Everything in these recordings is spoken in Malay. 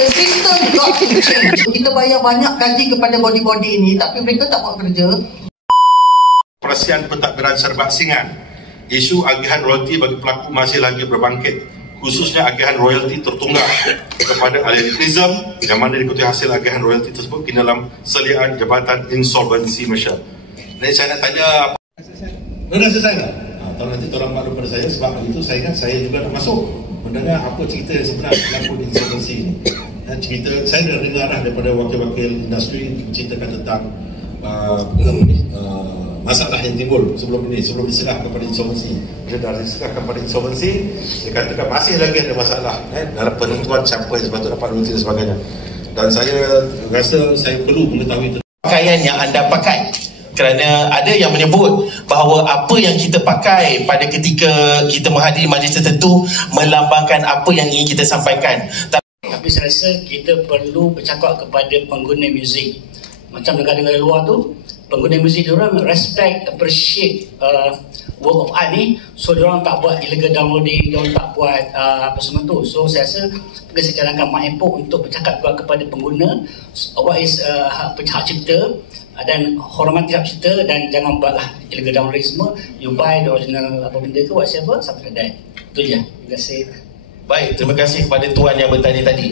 The system got to change. Kita bayar banyak gaji kepada body-body ini, tapi mereka tak buat kerja. Persian pentadbiran serba-asingan. Isu agihan royalti bagi pelaku masih lagi berbangkit, khususnya agihan royalti tertunggak kepada ahli Prism yang mana diikuti hasil agihan royalti tersebut kini dalam seliaan Jabatan Insolvency Malaysia. Jadi saya nak tanya, dah selesai tak? Atau nanti orang maklum pada saya, sebab hari itu saya kan saya juga nak masuk mendengar apa cerita yang sebenar berlaku di insolvency ini. Dan cerita saya dah dengar daripada wakil-wakil industri menceritakan tentang masalah yang timbul sebelum diserah kepada insolvensi. Bila dah diserah kepada insolvensi, dia katakan masih lagi ada masalah dalam penentuan siapa yang sepatutnya dapat royalti dan sebagainya. Dan saya rasa saya perlu mengetahui pakaian yang anda pakai, kerana ada yang menyebut bahawa apa yang kita pakai pada ketika kita menghadiri majlis tertentu melambangkan apa yang ingin kita sampaikan. Tapi saya rasa kita perlu bercakap kepada pengguna muzik. Macam negara-negara luar tu, pengguna muzik diorang respect, appreciate work of art ni. So diorang tak buat illegal downloading, diorang tak buat apa semua tu. So saya rasa kita sejalankan Mak Epok untuk bercakap kepada pengguna what is hak cipta dan hormati hak cipta, dan jangan buatlah illegal downloading semua. You buy the original apa benda ke whatever, something like that. Itu je. Terima kasih. Baik, terima kasih kepada tuan yang bertanya tadi.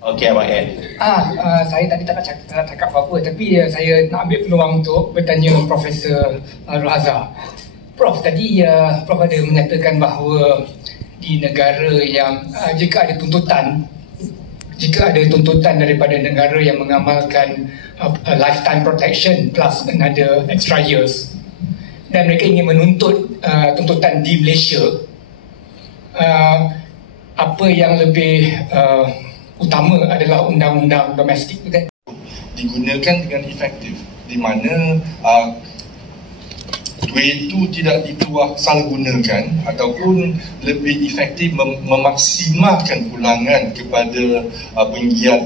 Okey, Abang Ed. Saya tadi tak nak cakap apa-apa, tapi saya nak ambil peluang untuk bertanya Profesor Rohaza. Prof, tadi Prof ada menyatakan bahawa di negara yang jika ada tuntutan daripada negara yang mengamalkan lifetime protection plus another extra years, dan mereka ingin menuntut tuntutan di Malaysia, apa yang lebih utama adalah undang-undang domestik, kan? Digunakan dengan efektif, di mana duit itu tidak disalahgunakan ataupun lebih efektif memaksimalkan pulangan kepada penggiat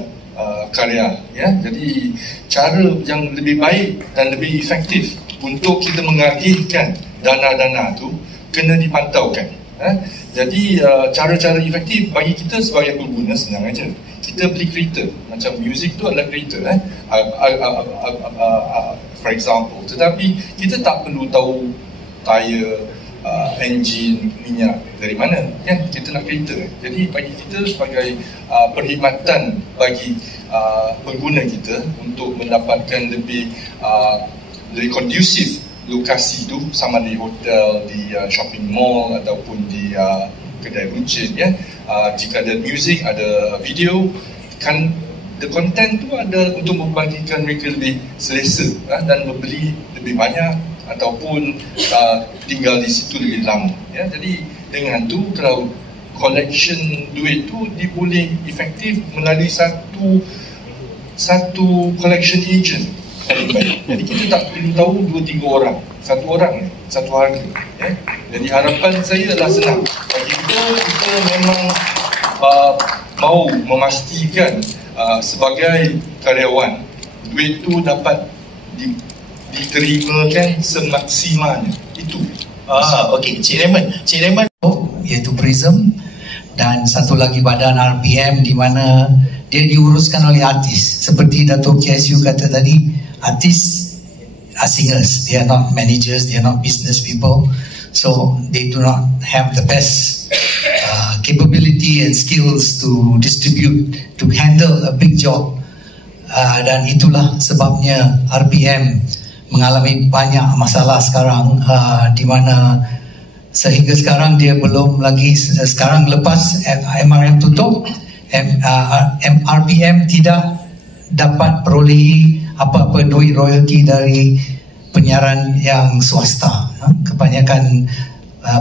karya, ya. Jadi cara yang lebih baik dan lebih efektif untuk kita mengagihkan dana-dana itu kena dipantaukan. Jadi cara-cara efektif bagi kita sebagai pengguna senang aja. Kita beli kereta, macam muzik tu adalah kereta, for example. Tetapi kita tak perlu tahu tayar, enjin, minyak dari mana, kan? Kita nak kereta. Jadi bagi kita sebagai perkhidmatan bagi pengguna kita untuk mendapatkan lebih kondusif lokasi tu, sama di hotel, di shopping mall ataupun di kedai runcit, ya. Jika ada music, ada video, kan the content tu ada untuk membagikan mereka lebih selesa dan membeli lebih banyak ataupun tinggal di situ lebih lama, ya. Jadi dengan tu, kalau collection duit tu boleh efektif melalui satu collection agent. Jadi kita tak perlu tahu 2-3 orang, satu orang, satu harga, ya? Jadi harapan saya adalah senang. Bagi kita memang mahu memastikan sebagai karyawan duit tu dapat diterimakan semaksimalnya. Itu. Okey, Cik Raymond iaitu Prism, dan satu lagi badan RPM di mana dia diuruskan oleh artis. Seperti Dato' KSU kata tadi, artis are singers, they are not managers, they are not business people, so they do not have the best capability and skills to distribute, to handle a big job, dan itulah sebabnya RPM mengalami banyak masalah sekarang, di mana sehingga sekarang dia belum lagi, sekarang lepas MRM tutup, RPM tidak dapat perolehi apa-apa duit royalti dari penyiaran yang swasta. Kebanyakan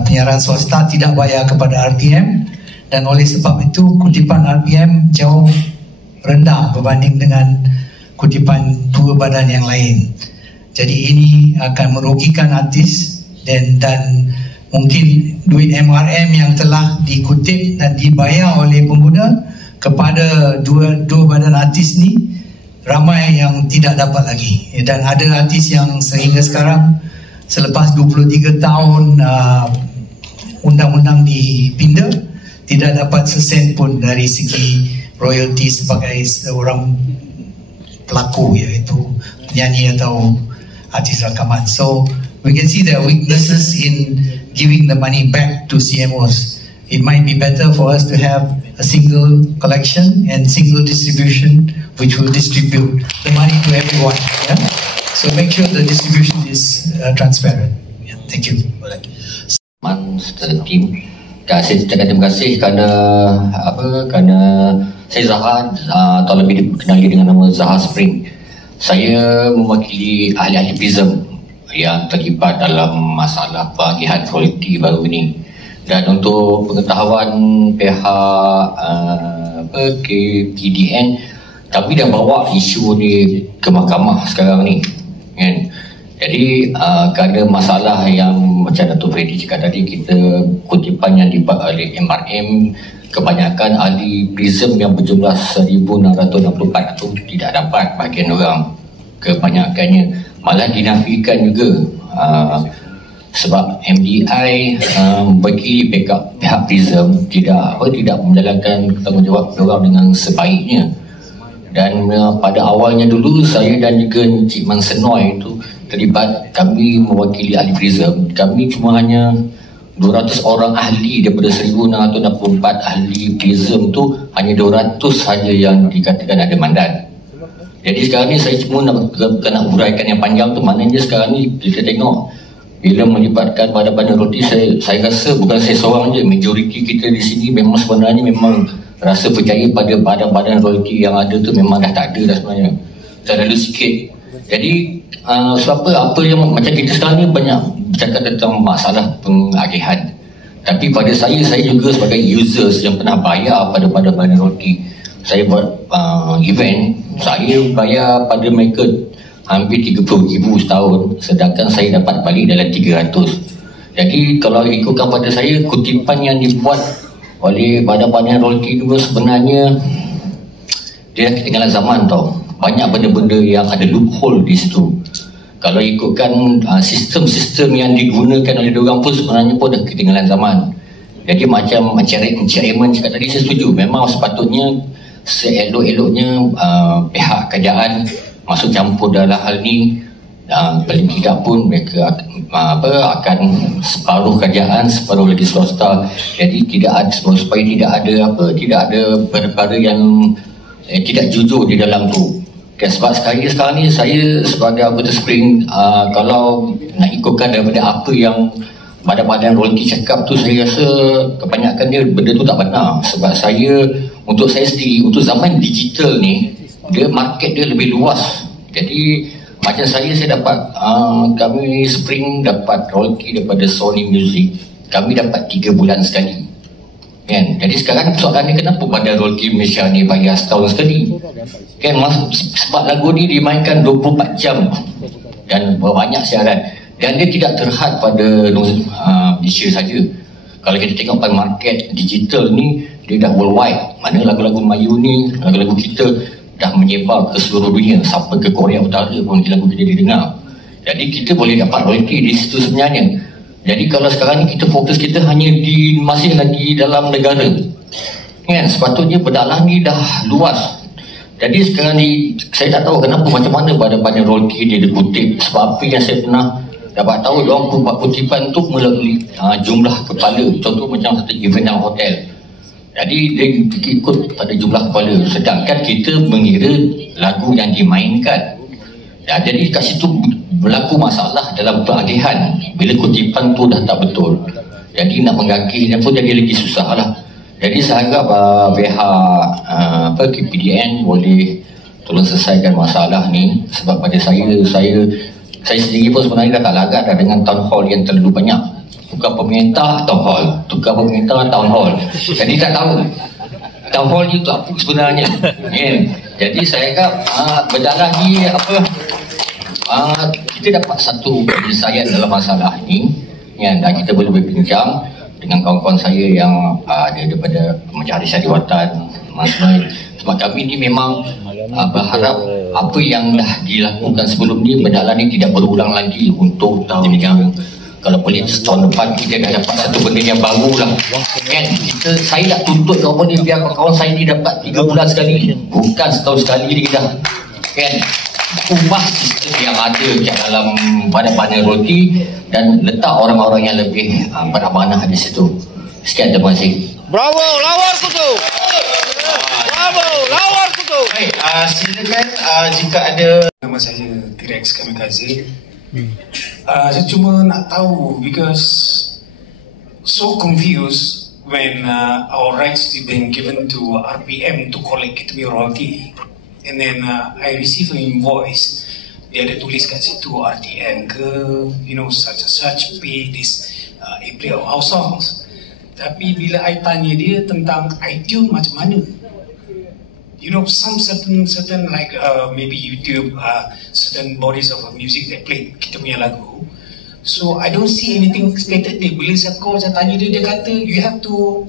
penyiaran swasta tidak bayar kepada RPM, dan oleh sebab itu kutipan RPM jauh rendah berbanding dengan kutipan dua badan yang lain. Jadi ini akan merugikan artis, dan mungkin duit MRM yang telah dikutip dan dibayar oleh pengguna kepada dua badan artis ni ramai yang tidak dapat lagi. Dan ada artis yang sehingga sekarang, selepas 23 tahun undang-undang dipinda, tidak dapat sesen pun dari segi royalty sebagai seorang pelaku, iaitu penyanyi atau artis rakaman. So we can see there are weaknesses in giving the money back to CMOs. It might be better for us to have a single collection and single distribution, which will distribute the money to everyone. Yeah? So make sure the distribution is transparent. Yeah, thank you. Secara tim, saya ucapkan terima kasih kerana saya Zaha, atau lebih dikenali dengan nama Zaha Spring. Saya mewakili ahli-ahli PRISM yang terlibat dalam masalah pengagihan royalti baru ini. Dan untuk pengetahuan pihak KPDN, kami dah bawa isu ni ke mahkamah sekarang ni, kan? Jadi kerana masalah yang macam Dato' Freddy cakap tadi, kita kutipan yang dibuat oleh MRM, kebanyakan ahli PRISM yang berjumlah 1,664 itu tidak dapat bahagian orang. Kebanyakannya malah dinafikan juga, sebab MDI bagi backup pihak PRISM tidak menjalankan tanggungjawab orang dengan sebaiknya. Dan pada awalnya dulu saya dan juga Encik Man Senoi itu terlibat, kami mewakili ahli PRISM. Kami cuma hanya 200 orang ahli daripada 1,664 ahli PRISM tu, hanya 200 saja yang dikatakan ada mandat. Jadi sekarang ni saya cuma nak uraikan yang panjang tu, maknanya sekarang ni kita tengok bila melibatkan badan-badan royalti, saya rasa bukan saya seorang je, majoriti kita di sini memang sebenarnya memang rasa percaya pada badan-badan royalti yang ada tu memang dah tak ada dah sebenarnya, terlalu sikit. Jadi sebab apa yang macam kita sekarang ni banyak bercakap tentang masalah pengagihan, tapi pada saya juga sebagai users yang pernah bayar pada badan-badan royalti, saya buat event, saya bayar pada mereka hampir 30,000 setahun, sedangkan saya dapat balik dalam 300. Jadi kalau ikutkan pada saya, kutipan yang dibuat oleh badan-badan royalti itu sebenarnya dia dah ketinggalan zaman tau. Banyak benda-benda yang ada loophole di situ. Kalau ikutkan sistem-sistem yang digunakan oleh diorang pun sebenarnya pun dah ketinggalan zaman. Jadi macam Encik Raymond cakap tadi, saya setuju. Memang sepatutnya seelok-eloknya pihak kerajaan masuk campur dalam hal ni. Paling tidak pun mereka akan separuh kerajaan, separuh lagi swasta. Jadi tidak ada, supaya tidak ada perkara yang tidak jujur di dalam tu. Okay, sebab sekarang ni saya sebagai anggota Spring, kalau nak ikutkan daripada apa yang badan-badan royalti cakap tu, saya rasa kebanyakan dia benda tu tak benar. Sebab untuk saya sendiri, untuk zaman digital ni, dia market dia lebih luas. Jadi macam saya dapat kami Spring dapat royalti daripada Sony Music, kami dapat 3 bulan sekali, kan? Jadi sekarang soalan ni, kenapa badan royalti Malaysia ni bayar setahun sekali, kan? Sebab lagu ni dimainkan 24 jam dan banyak siaran, dan dia tidak terhad pada Malaysia saja. Kalau kita tengok pada market digital ni, dia dah worldwide. Mana lagu-lagu Melayu ni, lagu-lagu kita dah menyebar ke seluruh dunia, sampai ke Korea Utara pun lagu kita didengar. Jadi kita boleh dapat royalti di situ sebenarnya. Jadi kalau sekarang ni kita fokus kita hanya masih lagi dalam negara, kan? Sepatutnya pendalaan ni dah luas. Jadi sekarang ni saya tak tahu kenapa, macam mana badan-badan royalti dia dikutip. Sebab apa yang saya pernah dapat tahu, diorang buat kutipan tu melalui jumlah kepala. Contoh macam satu event dalam hotel, jadi dia ikut pada jumlah kepala, sedangkan kita mengira lagu yang dimainkan. Ya, jadi kat situ berlaku masalah dalam pengagihan bila kutipan tu dah tak betul. Jadi nak menggagihnya pun jadi lagi susah lah. Jadi saya harap pihak KPDN boleh tolong selesaikan masalah ni. Sebab pada saya sendiri pun sebenarnya dah tak larat dah dengan town hall yang terlalu banyak. Tukar pemerintah town hall, tukar pemerintah town hall. Jadi tak tahu town hall ni tu apa sebenarnya, kan? Jadi saya agak berjalan lagi kita dapat satu penyelesaian dalam masalah ni, kan? Dan kita boleh berbincang dengan kawan-kawan saya yang ada daripada Majlis Adiwatan, Mas Noy. Sebab kami ni memang berharap apa yang dah dilakukan sebelum ni berjalan ni tidak berulang lagi untuk di negara. Kalau boleh setahun depan kita dah dapat satu benda yang baru lah kan. Saya tak tuntut kawan ni biar kawan saya ni dapat 3 bulan sekali, bukan setahun sekali dia dah kan. Ubah sistem yang ada kat dalam badan-badan royalty dan letak orang-orang yang lebih beramanah di situ. Sekian, terima kasih. Bravo, lawar kutu. Bravo, lawar kutu. Baik, silakan jika ada. Nama saya T-Rex Kamikaze. Saya cuma nak tahu because so confused when our rights been given to RPM to collect kita punya royalty, and then I receive an invoice. Dia ada tulis kat situ RTM ke, you know, such pay this a play of our songs. Tapi bila I tanya dia tentang iTunes macam mana, you know, some certain like maybe YouTube, certain bodies of music that play kita punya lagu. So I don't see anything stated there. Bila saya call, saya tanya dia, dia kata you have to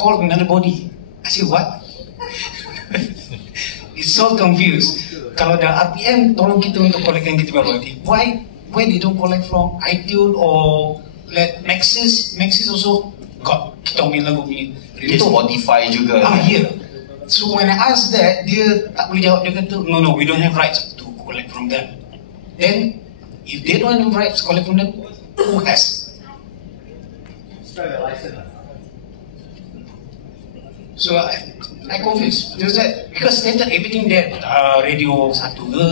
call another body. I say what? It's so confused. Kalau dah RPM tolong kita untuk collectkan kita punya royalty, why they don't collect from iTunes or let Maxis also got kita punya lagu punya. Itu Spotify juga. Yeah. So when I ask that, dia tak boleh jawab. Dia kata, no, we don't have rights to collect from them. Then, if they don't have rights to collect from them, who has? So I confused. Because stated everything there, Radio 1 ke,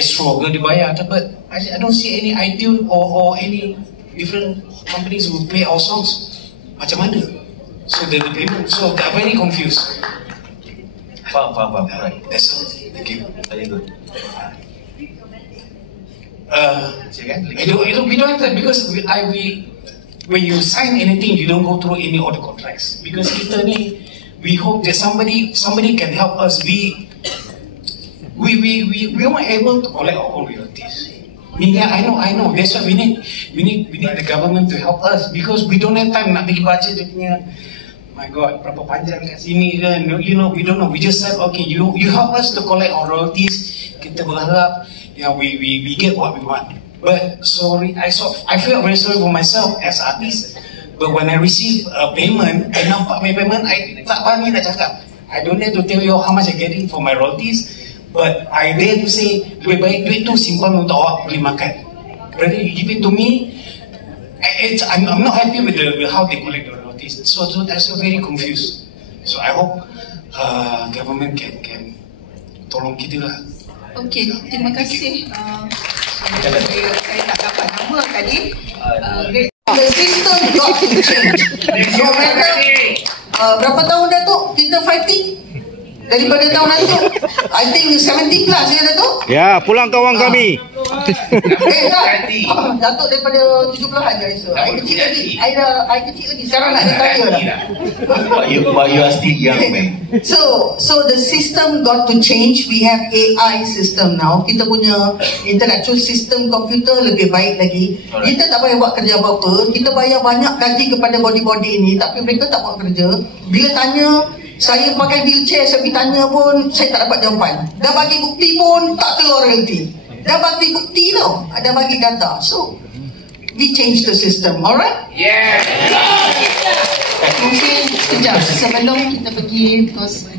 Astro ke dibayar, but I don't see any iTunes or any different companies who play our songs. Macam mana? So the payment, so they're very confused. Faham. Right. That's all. Thank you. Very good. We don't have that because when you sign anything, you don't go through any other contracts. Because kita ni, we hope that somebody can help us. We weren't able to collect all royalties. I know. That's why we need the government to help us because we don't have time nak bagi budget dia punya. My God, berapa panjang kat sini kan? You know, we don't know. We just said, okay, you help us to collect our royalties. Kita berharap, we get what we want. But sorry, I feel very sorry for myself as artist. But when I receive a payment, I nampak my payment, I tak berani nak cakap. I don't dare to tell you how much I'm getting for my royalties. But I dare to say, lebih baik duit tu simpan untuk awak beli makan. Rather you give it to me, I'm not happy with how they collect the royalties. So that's very confused. So I hope government can tolong kita lah. Okey, terima kasih. Saya tak dapat nama tadi. The system got to change. No matter berapa tahun dah tu kita fighting. Daripada tahun lalu, I think 70 plus ya Datuk? Ya, pulang kawan kami. Datuk daripada 70-an je rasa. I kecil lagi. Sekarang nak retire dah. But you are still young, man. So the system got to change. We have AI system now. Kita punya intellectual system komputer lebih baik lagi. Kita tak payah buat kerja apa-apa. Kita bayar banyak gaji kepada body-body ini, tapi mereka tak buat kerja. Bila tanya, saya pakai wheelchair, saya pergi tanya pun saya tak dapat jawapan. Dah bagi bukti pun tak keluar royalty. Dah bagi bukti tau, dah bagi data. So we change the system, alright? Yeah. Mungkin sekejap sebelum kita pergi terus